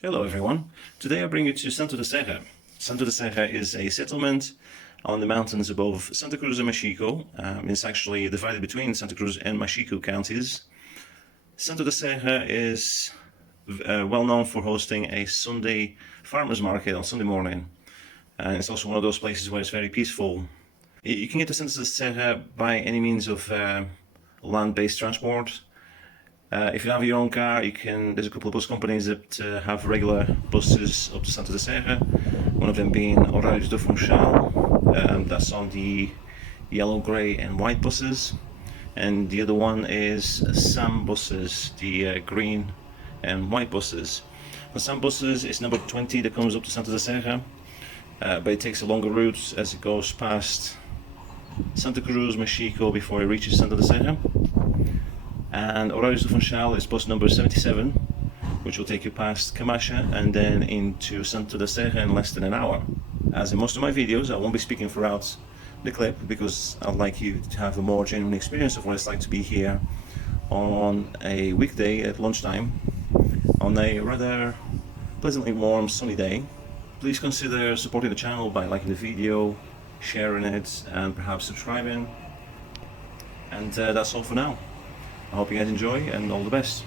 Hello everyone, today I bring you to Santo da Serra. Santo da Serra is a settlement on the mountains above Santa Cruz Machico. It's actually divided between Santa Cruz and Machico counties. Santo da Serra is well known for hosting a Sunday farmers market on Sunday morning, and it's also one of those places where it's very peaceful. You can get to Santo da Serra by any means of land-based transport. If you have your own car, there's a couple of bus companies that have regular buses up to Santo da Serra, one of them being holidaytour, that's on the yellow, grey and white buses, and the other one is SAM buses, the green and white buses. The SAM buses is number 20 that comes up to Santo da Serra, but it takes a longer route as it goes past Santa Cruz Machico before it reaches Santo da Serra. And Funchal is bus number 77, which will take you past Camacha and then into Santo da Serra in less than an hour. As in most of my videos, I won't be speaking throughout the clip because I'd like you to have a more genuine experience of what it's like to be here on a weekday at lunchtime on a rather pleasantly warm sunny day. Please consider supporting the channel by liking the video, sharing it and perhaps subscribing. And that's all for now. I hope you guys enjoy and all the best.